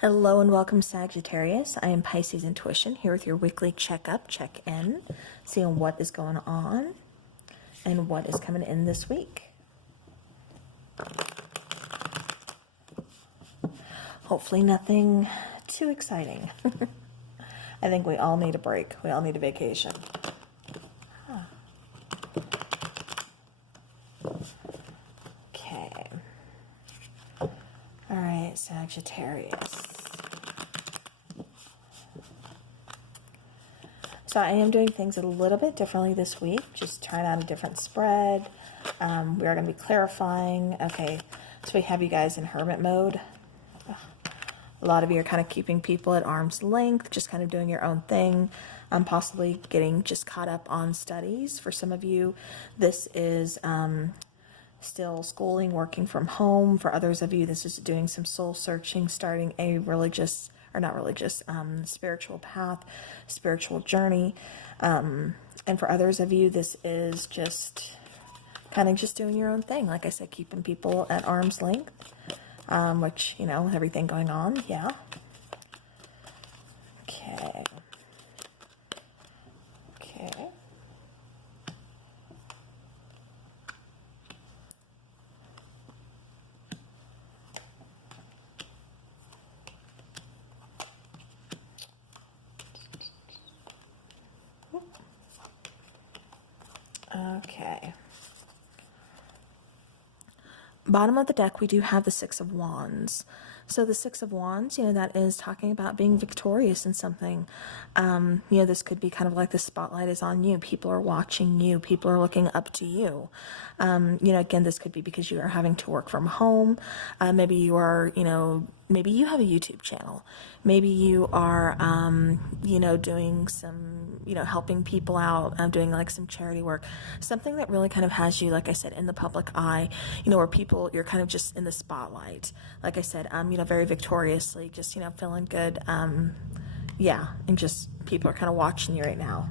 Hello and welcome, Sagittarius. I am Piscesintuition here with your weekly checkup, check-in, seeing what is going on and what is coming in this week. Hopefully nothing too exciting. I think we all need a break. We all need a vacation. Okay. All right, Sagittarius. So I am doing things a little bit differently this week, just trying out a different spread. We are going to be clarifying. Okay, so we have you guys in hermit mode. A lot of you are kind of keeping people at arm's length, just kind of doing your own thing. Possibly getting just caught up on studies. For some of you, this is still schooling, working from home. For others of you, this is doing some soul searching, starting a religious, or not religious, spiritual path, spiritual journey. And for others of you, this is just kind of just doing your own thing. Like I said, keeping people at arm's length, which, you know, with everything going on, yeah. Okay. Okay. Okay. Bottom of the deck, we do have the Six of Wands. So the Six of Wands, you know, that is talking about being victorious in something. You know, this could be kind of like the spotlight is on you. People are watching you. People are looking up to you. You know, again, this could be because you are having to work from home. Maybe you are, you know, maybe you have a YouTube channel. Maybe you are, you know, doing some, you know, helping people out, doing like some charity work, something that really kind of has you, like I said, in the public eye, you know, where people, you're kind of just in the spotlight. Like I said, you know, very victoriously, just, you know, feeling good. Yeah, and just people are kind of watching you right now.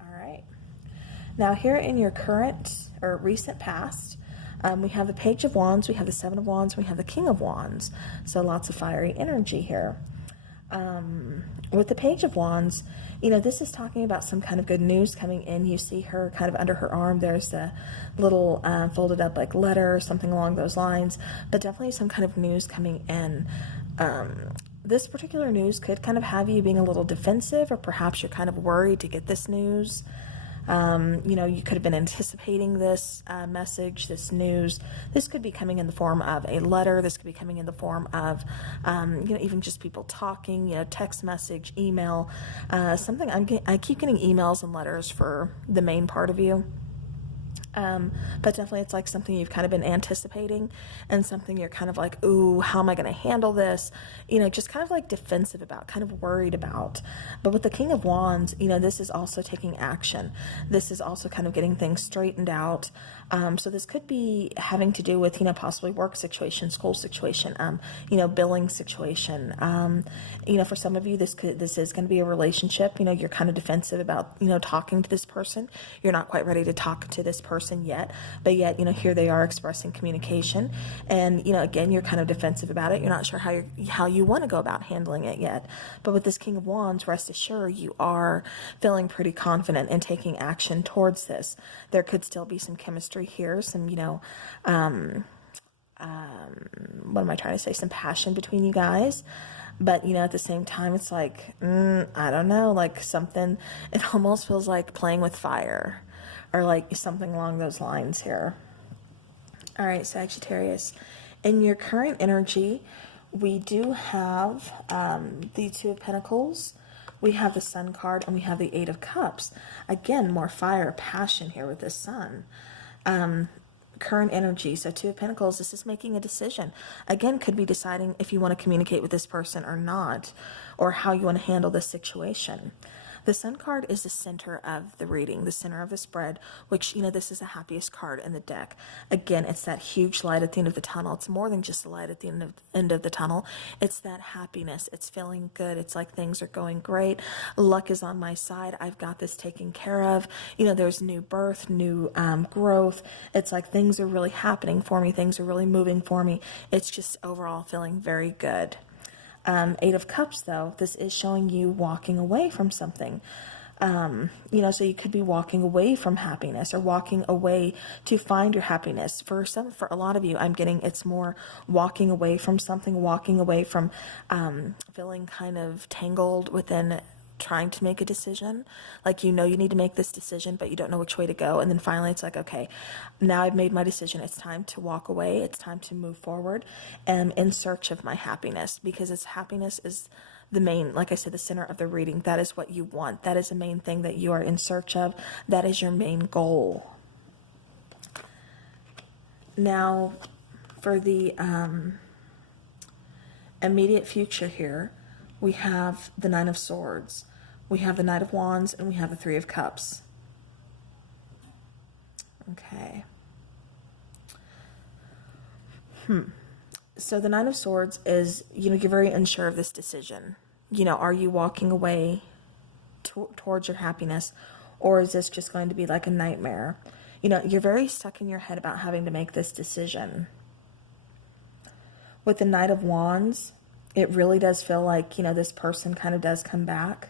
All right. Now here in your current or recent past, we have the Page of Wands, we have the Seven of Wands, we have the King of Wands. So lots of fiery energy here. With the Page of Wands, you know, this is talking about some kind of good news coming in. You see her kind of under her arm. There's a little folded up like letter, something along those lines, but definitely some kind of news coming in. This particular news could kind of have you being a little defensive, or perhaps you're kind of worried to get this news. You know, you could have been anticipating this message, this news. This could be coming in the form of a letter. This could be coming in the form of, you know, even just people talking, you know, text message, email, something. I keep getting emails and letters for the main part of you. But definitely it's like something you've kind of been anticipating, and something you're kind of like, ooh, how am I going to handle this? You know, just kind of like defensive about, kind of worried about. But with the King of Wands, you know, this is also taking action. This is also kind of getting things straightened out. So this could be having to do with, you know, possibly work situation, school situation, you know, billing situation. You know, for some of you, this is going to be a relationship. You know, you're kind of defensive about, you know, talking to this person. You're not quite ready to talk to this person yet, but yet, you know, here they are expressing communication, and, you know, again, you're kind of defensive about it. You're not sure how you want to go about handling it yet. But with this King of Wands, rest assured, you are feeling pretty confident and taking action towards this. There could still be some chemistry here, some, you know, what am I trying to say? Some passion between you guys. But, you know, at the same time, it's like, I don't know, like something, it almost feels like playing with fire, or like something along those lines here. All right, Sagittarius, in your current energy, we do have the Two of Pentacles, we have the Sun card, and we have the Eight of Cups. Again, more fire, passion here with the Sun. Current energy, so Two of Pentacles, this is making a decision. Again, could be deciding if you want to communicate with this person or not, or how you want to handle this situation. The Sun card is the center of the reading, the center of the spread, which, this is the happiest card in the deck. Again, it's that huge light at the end of the tunnel. It's more than just a light at the end of the tunnel. It's that happiness. It's feeling good. It's like things are going great. Luck is on my side. I've got this taken care of. There's new birth, new growth. It's like things are really happening for me. Things are really moving for me. It's just overall feeling very good. Eight of Cups, though, this is showing you walking away from something. So you could be walking away from happiness or walking away to find your happiness. For a lot of you, I'm getting it's more walking away from something, walking away from feeling kind of tangled within trying to make a decision. Like, you need to make this decision, but you don't know which way to go. And then finally it's like, okay, now I've made my decision. It's time to walk away. It's time to move forward and in search of my happiness, because happiness is the main, like I said, the center of the reading. That is what you want. That is the main thing that you are in search of. That is your main goal. Now, for the immediate future here, we have the Nine of Swords, we have the Knight of Wands, and we have the Three of Cups. Okay. So the Nine of Swords is, you're very unsure of this decision. Are you walking away towards your happiness, or is this just going to be like a nightmare? You're very stuck in your head about having to make this decision. With the Knight of Wands, it really does feel like, this person kind of does come back.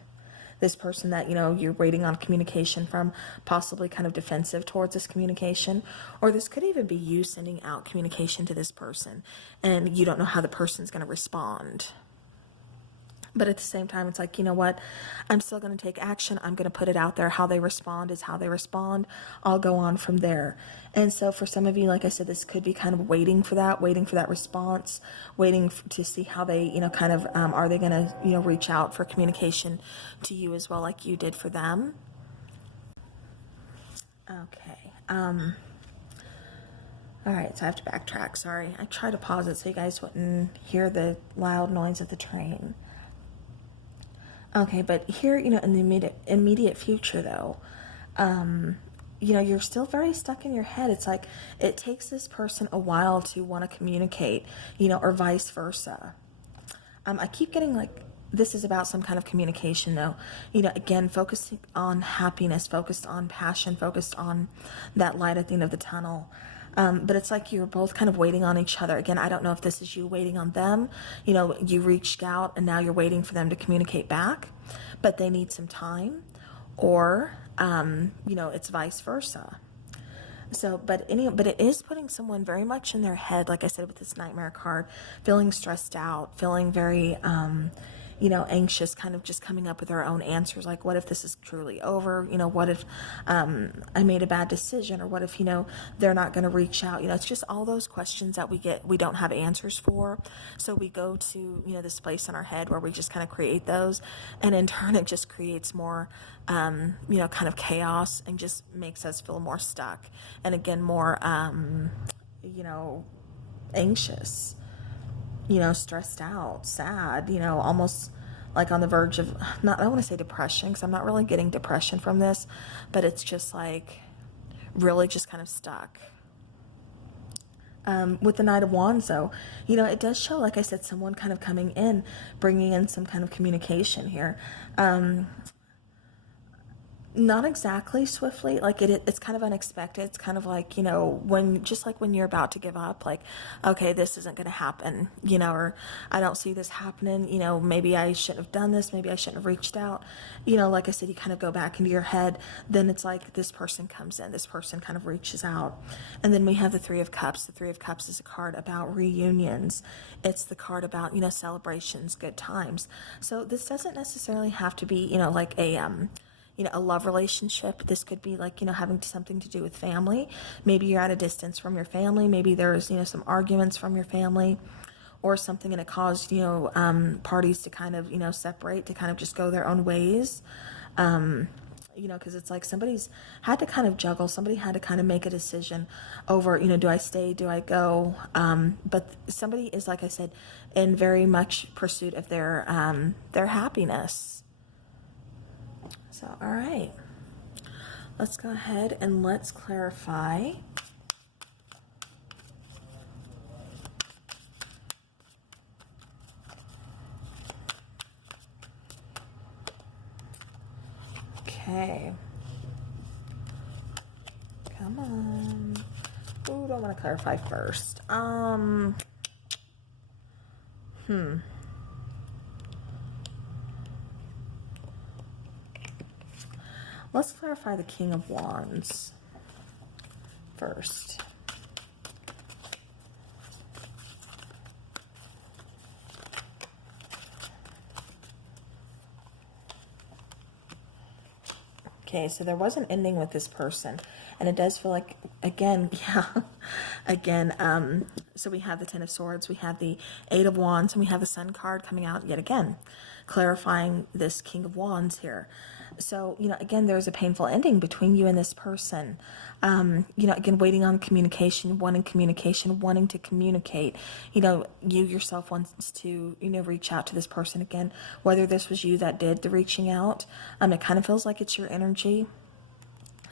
This person that, you're waiting on communication from, possibly kind of defensive towards this communication. Or this could even be you sending out communication to this person, and you don't know how the person's going to respond. But at the same time, it's like, what? I'm still going to take action. I'm going to put it out there. How they respond is how they respond. I'll go on from there. And so for some of you, like I said, this could be kind of waiting for that response, waiting to see how they, are they going to, reach out for communication to you as well, like you did for them. Okay. All right. So I have to backtrack. Sorry. I tried to pause it so you guys wouldn't hear the loud noise of the train. Okay, but here, in the immediate future, though, you're still very stuck in your head. It's like it takes this person a while to want to communicate, or vice versa. I keep getting like this is about some kind of communication, though. Again, focusing on happiness, focused on passion, focused on that light at the end of the tunnel. But it's like you're both kind of waiting on each other. Again, I don't know if this is you waiting on them. You reached out and now you're waiting for them to communicate back, but they need some time, or, it's vice versa. So, but it is putting someone very much in their head, like I said, with this Nightmare card, feeling stressed out, feeling very, anxious, kind of just coming up with their own answers. Like, what if this is truly over? What if I made a bad decision? Or what if, they're not going to reach out? It's just all those questions that we don't have answers for. So we go to, this place in our head where we just kind of create those. And in turn, it just creates more, kind of chaos, and just makes us feel more stuck. And again, more, anxious. Stressed out, sad, almost like on the verge of, I don't want to say depression, because I'm not really getting depression from this, but it's just like really just kind of stuck. With the Knight of Wands, though, it does show, like I said, someone kind of coming in, bringing in some kind of communication here. Not exactly swiftly, like it's kind of unexpected. It's kind of like, when you're about to give up, like, okay, this isn't going to happen, or I don't see this happening, maybe I shouldn't have done this, maybe I shouldn't have reached out, like I said, you kind of go back into your head. Then it's like this person comes in, this person kind of reaches out. And then we have the Three of Cups. The Three of Cups is a card about reunions. It's the card about, celebrations, good times. So this doesn't necessarily have to be, like a love relationship. This could be like, having something to do with family. Maybe you're at a distance from your family. Maybe there's, some arguments from your family, or something, and it caused, parties to kind of, separate, to kind of just go their own ways. Because it's like somebody's had to kind of juggle. Somebody had to kind of make a decision over, do I stay, do I go? But somebody is, like I said, in very much pursuit of their happiness. So, all right. Let's go ahead and let's clarify. Okay. Come on. Ooh, I want to clarify first. Let's clarify the King of Wands first. Okay, so there was an ending with this person, and it does feel like, again, yeah, again, so we have the Ten of Swords, we have the Eight of Wands, and we have the Sun card coming out yet again, clarifying this King of Wands here. So, you know, again, there's a painful ending between you and this person. You know, again, waiting on communication, wanting to communicate. You know, you yourself wants to, you know, reach out to this person again, whether this was you that did the reaching out. It kind of feels like it's your energy.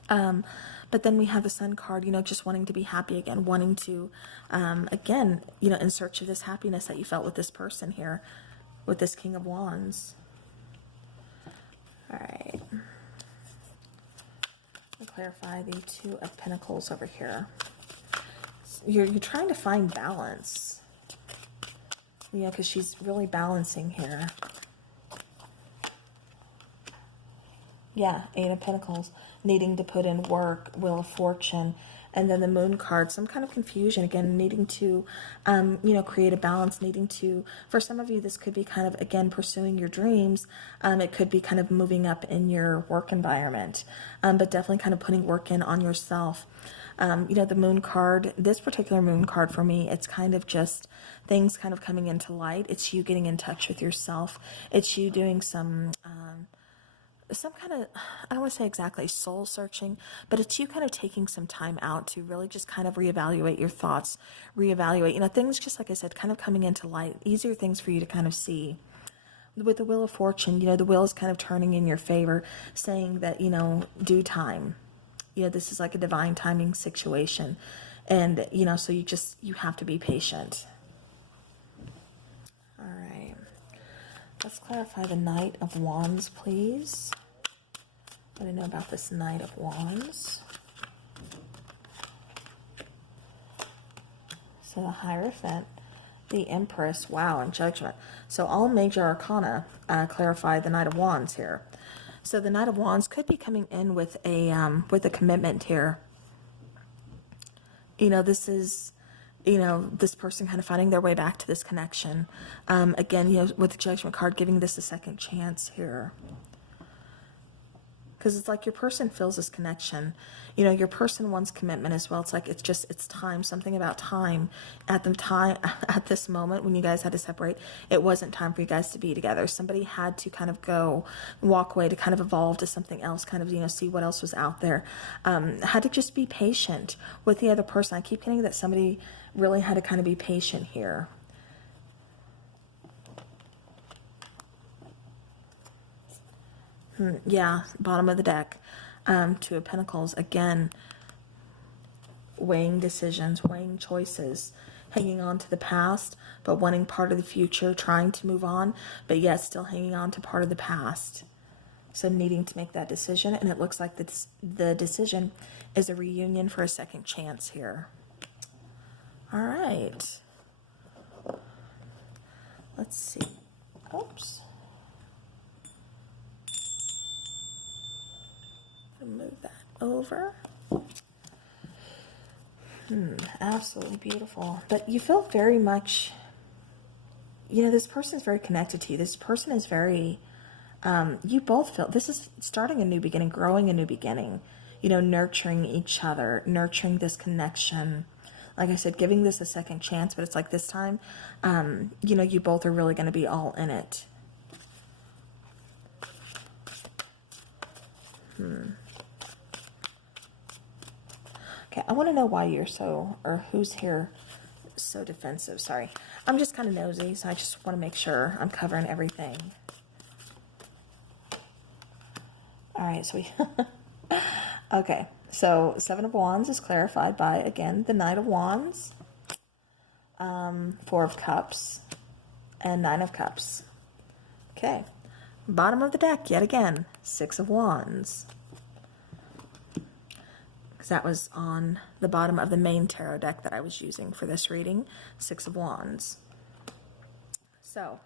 But then we have the Sun card, you know, just wanting to be happy again, wanting to, again, you know, in search of this happiness that you felt with this person here, with this King of Wands. All right. I'll clarify the Two of Pentacles over here. You're trying to find balance. Yeah, because she's really balancing here. Yeah, Eight of Pentacles, needing to put in work, Wheel of Fortune, and then the Moon card, some kind of confusion, again, needing to, you know, create a balance, needing to, for some of you, this could be kind of, again, pursuing your dreams. It could be kind of moving up in your work environment, but definitely kind of putting work in on yourself. You know, the Moon card, this particular Moon card for me, it's kind of just things kind of coming into light. It's you getting in touch with yourself. It's you doing some kind of, I don't want to say exactly soul searching, but it's you kind of taking some time out to really just kind of reevaluate your thoughts, reevaluate, you know, things just like I said, kind of coming into light, easier things for you to kind of see. With the Wheel of Fortune, you know, the wheel is kind of turning in your favor, saying that, you know, due time, you know, this is like a divine timing situation. And, you know, so you have to be patient. All right. Let's clarify the Knight of Wands, please. What do I know about this Knight of Wands? So the Hierophant, the Empress, wow, and Judgment. So all major arcana clarify the Knight of Wands here. So the Knight of Wands could be coming in with a commitment here. You know, this is, you know, this person kind of finding their way back to this connection. Again, you know, with the Judgment card, giving this a second chance here. Because it's like your person feels this connection. You know, your person wants commitment as well. It's like, it's time, something about time. At this moment when you guys had to separate, it wasn't time for you guys to be together. Somebody had to kind of walk away to kind of evolve to something else, kind of, you know, see what else was out there. Had to just be patient with the other person. I keep getting that somebody really had to kind of be patient here. Yeah, bottom of the deck. Two of Pentacles, again, weighing decisions, weighing choices, hanging on to the past, but wanting part of the future, trying to move on, but yet still hanging on to part of the past. So needing to make that decision, and it looks like the decision is a reunion for a second chance here. All right. Let's see. Oops. Move that over. Absolutely beautiful. But you feel very much, you know, this person is very connected to you. This person is very, you both feel, this is starting a new beginning, growing a new beginning, you know, nurturing each other, nurturing this connection. Like I said, giving this a second chance, but it's like this time, you know, you both are really going to be all in it. Okay, I want to know why you're so, or who's here so defensive. Sorry. I'm just kind of nosy, so I just want to make sure I'm covering everything. All right, so we, okay, so Seven of Wands is clarified by, again, the Knight of Wands, Four of Cups, and Nine of Cups. Okay, bottom of the deck, yet again, Six of Wands. Because that was on the bottom of the main tarot deck that I was using for this reading, Six of Wands. So,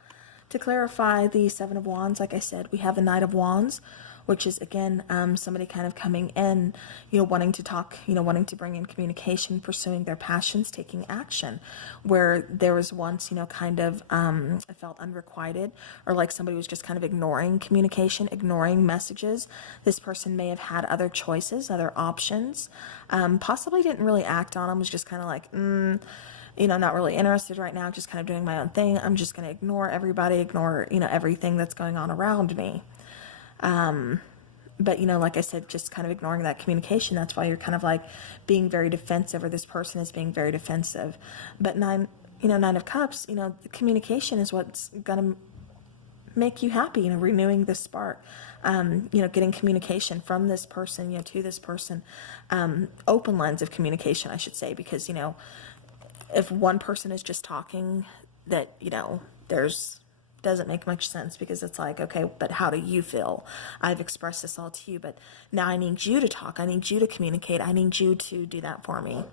to clarify the Seven of Wands, like I said, we have the Knight of Wands, which is, again, somebody kind of coming in, wanting to talk, wanting to bring in communication, pursuing their passions, taking action, where there was once, kind of, I felt unrequited, or like somebody was just kind of ignoring communication, ignoring messages. This person may have had other choices, other options, possibly didn't really act on them, was just kind of like, not really interested right now, just kind of doing my own thing. I'm just going to ignore everybody, ignore, everything that's going on around me. But, like I said, just kind of ignoring that communication. That's why you're kind of like being very defensive, or this person is being very defensive. But Nine of Cups, the communication is what's going to make you happy, renewing this spark, getting communication from this person, to this person, open lines of communication, I should say, because, if one person is just talking, that, doesn't make much sense, because it's like, okay, but how do you feel? I've expressed this all to you, but now I need you to talk. I need you to communicate. I need you to do that for me.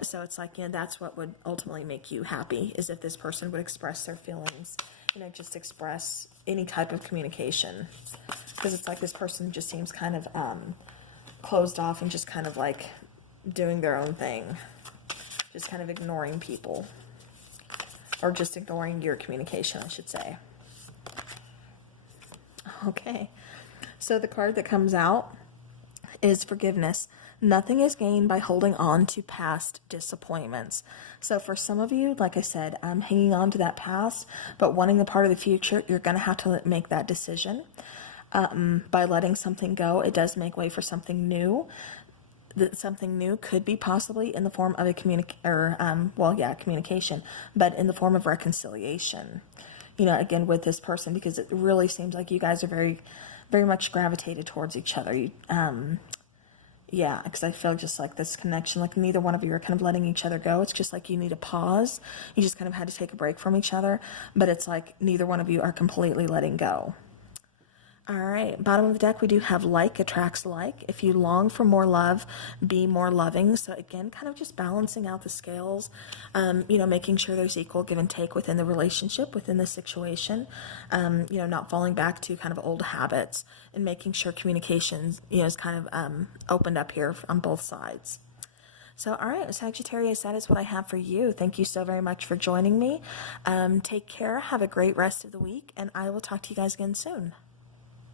So it's like, that's what would ultimately make you happy, is if this person would express their feelings, just express any type of communication. Because it's like this person just seems kind of closed off and just kind of like doing their own thing, just kind of ignoring people. Or just ignoring your communication, I should say. Okay. So the card that comes out is forgiveness. Nothing is gained by holding on to past disappointments. So for some of you, like I said, I'm hanging on to that past, but wanting the part of the future, you're going to have to make that decision. By letting something go, it does make way for something new. That something new could be possibly in the form of a communication, but in the form of reconciliation, again, with this person, because it really seems like you guys are very, very much gravitated towards each other. Because I feel just like this connection, like neither one of you are kind of letting each other go. It's just like you need a pause. You just kind of had to take a break from each other, but it's like neither one of you are completely letting go. All right, bottom of the deck, we do have like attracts like. If you long for more love, be more loving. So again, kind of just balancing out the scales, making sure there's equal give and take within the relationship, within the situation, not falling back to kind of old habits, and making sure communications, is kind of opened up here on both sides. So, all right, Sagittarius, that is what I have for you. Thank you so very much for joining me. Take care. Have a great rest of the week, and I will talk to you guys again soon.